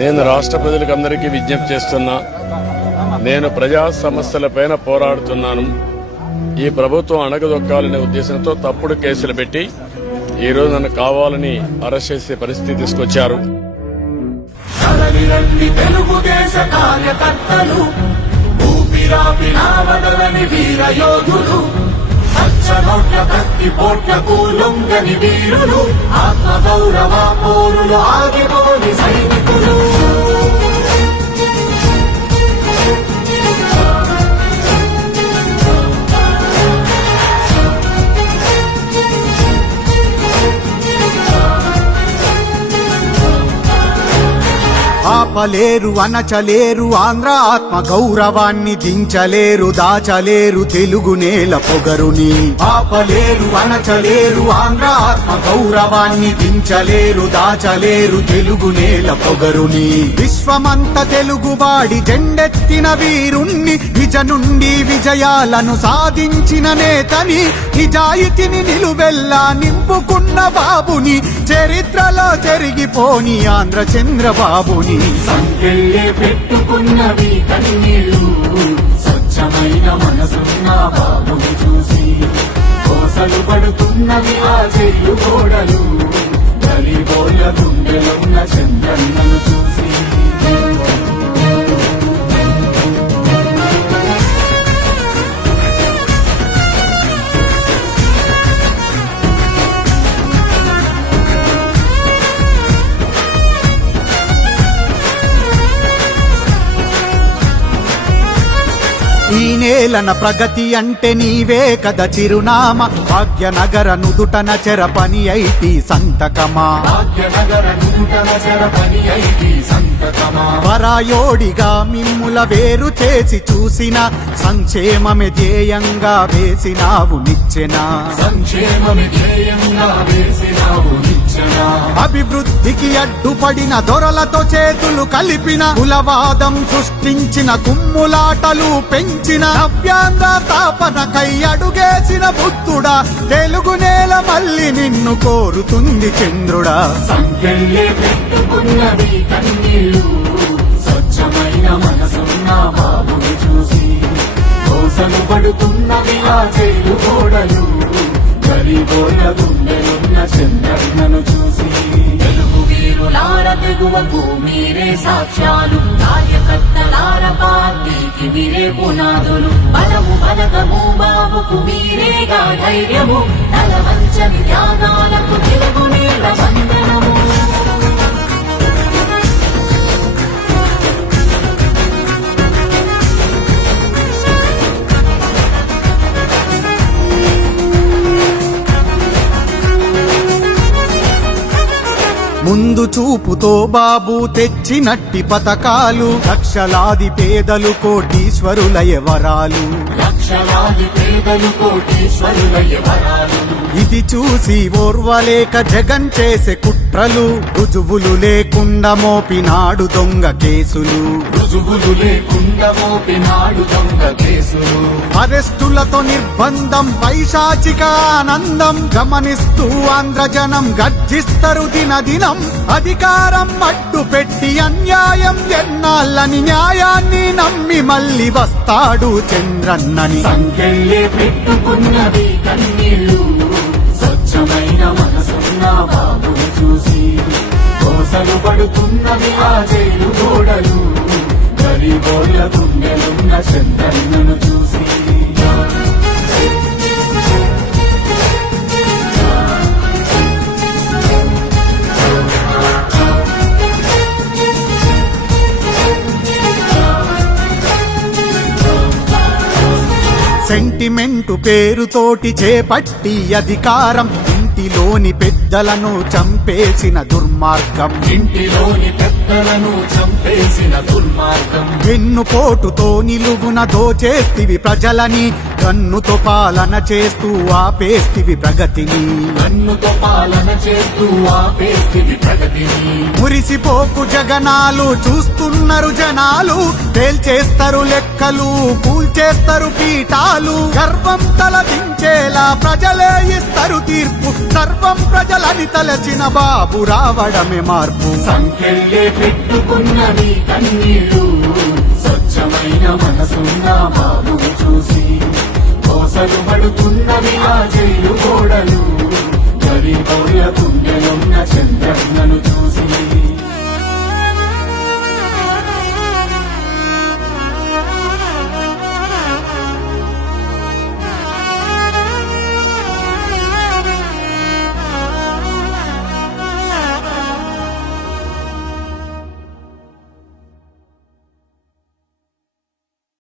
నేను రాష్ట్ర ప్రజలకు అందరికీ విజ్ఞప్తి చేస్తున్నా నేను ప్రజా సమస్యలపైన పోరాడుతున్నాను. ఈ ప్రభుత్వం అణగదొక్కాలనే ఉద్దేశంతో తప్పుడు కేసులు పెట్టి ఈరోజు నన్ను కావాలని అరెస్ట్ చేసే పరిస్థితి తీసుకొచ్చారు. ఆత్మ గౌరవ పోరులు ఆగిపోని know ఆపలేరు అనచలేరు ఆంధ్ర ఆత్మ గౌరవాన్ని దించలేరు దాచలేరు తెలుగు నేల పొగరుని. ఆపలేరు అనచలేరు ఆంధ్ర ఆత్మ గౌరవాన్ని దించలేరు దాచలేరు తెలుగు నేల పొగరుని. విశ్వమంత తెలుగువాడి జెండెత్తిన వీరుణ్ణి నుండి విజయాలను సాధించిన నేతని నిజాయితీని నిలువెల్లా నింపుకున్న బాబుని చరిత్రలో జరిగిపోని ఆంధ్ర చంద్రబాబుని. సంకెళ్ళే పెట్టుకున్నవి కన్నీళ్ళు స్వచ్ఛమైన మనసున్న బాబుని చూసి కోసలు పడుతున్నవి ఆ చెయ్యు గోడలు గలిబోళ్ళ గుండెలున్న చంద్రన్నను చూసి. ఈ నేలన ప్రగతి అంటే నీవే కద చిరునామా. భాగ్యనగర నుదుటన చెర పని సంతకమా భాగ్యనగర నూతన చెర పని సంతకమా. పరాయోడిగా మిమ్ముల వేరు చేసి చూసిన సంక్షేమమే ధ్యేయంగా వేసినావు నిచ్చెనా. సంక్షేమమే ధ్యేయంగా వేసినావు అభివృద్ధికి అడ్డుపడిన దొరలతో చేతులు కలిపిన కులవాదం సృష్టించిన కుమ్ములాటలు పెంచిన నవ్యాంధ్ర తాపనకై అడుగేసిన బుద్ధుడా తెలుగు నేల మళ్ళీ నిన్ను కోరుతుంది చంద్రుడా. సంకెళ్ళే పెట్టుకున్నవి కన్నీళ్ళు స్వచ్ఛమైన మనసున్న బాబుని చూసి కోసలు పడుతున్నవి ఆ జైలు గోడలు గరిగోళ్ళ గుండెలున్న చంద్రన్నను వీరులార మీరే సాక్ష్యాలు. కార్యకర్తలార పార్టీకి మీరే పునాదులు. బలము బలకము బాబుకు మీరేగా ధైర్యము. తల వంచని త్యాగాలకు తెలుగు నేల ముందు చూపుతో బాబు తెచ్చినట్టి పథకాలు. లక్షలాది పేదలు కోటీశ్వరులయ వరాలు. లక్షలాది పేదలు కోటీశ్వరుల వరాలు. ఇది చూసి ఓర్వలేక జగన్ చేసే కుట్రలు. రుజువులు లేకుండా మోపినాడు దొంగ కేసులు. రుజువులు లేకుండా మోపినాడు దొంగ కేసులు. అరెస్టులతో నిర్బంధం పైశాచిక ఆనందం గమనిస్తూ ఆంధ్రజనం గర్జిస్తరు దినదినం. అధికారం అడ్డు పెట్టి అన్యాయం ఎన్నాళ్ళని న్యాయాన్ని నమ్మి మళ్ళీ వస్తాడు చంద్రన్నని. సంకెళ్ళే పెట్టుకున్నవి కన్నీళ్ళు. స్వచ్ఛమైన మనసున్న బాబుని చూసి కోసలు పడుతున్నవి ఆ జైలు గోడలు. గరిబోళ్ళ గుండెలున్న చంద్రన్నను చూసి సెంటిమెంటు పేరుతోటి చేపట్టి అధికారం ఇంటిలోని పెద్దలను చంపేసిన దుర్మార్గం. ఇంటిలోని పెద్దలను చంపేసిన దుర్మార్గం. వెన్నుపోటుతో నిలువున దోచేస్తివి ప్రజలని కన్నుతో పాలన చేస్తూ ఆపేస్తివి ప్రగతిని. కన్నుతో పాలన చేస్తూ ఆపేస్థితి ప్రగతిని. మురిసిపోకు జగనాలు చూస్తున్నారు జనాలు తేల్చేస్తారు లెక్కలు కూల్చేస్తారు పీఠాలు సర్వం తలదించేలా ప్రజలే ఇస్తారు తీర్పు. సర్వం ప్రజలని తలచిన బాబు రావడమే మార్పు. సంకెళ్ళే పెట్టుకున్నవి కన్నీళ్ళు. స్వచ్ఛమైన మనసున్న బాబును చూసి. కోసలు పడుతున్నవి ఆ జైలు గోడలు. గరీబౌల గుండెలున్న చంద్రన్న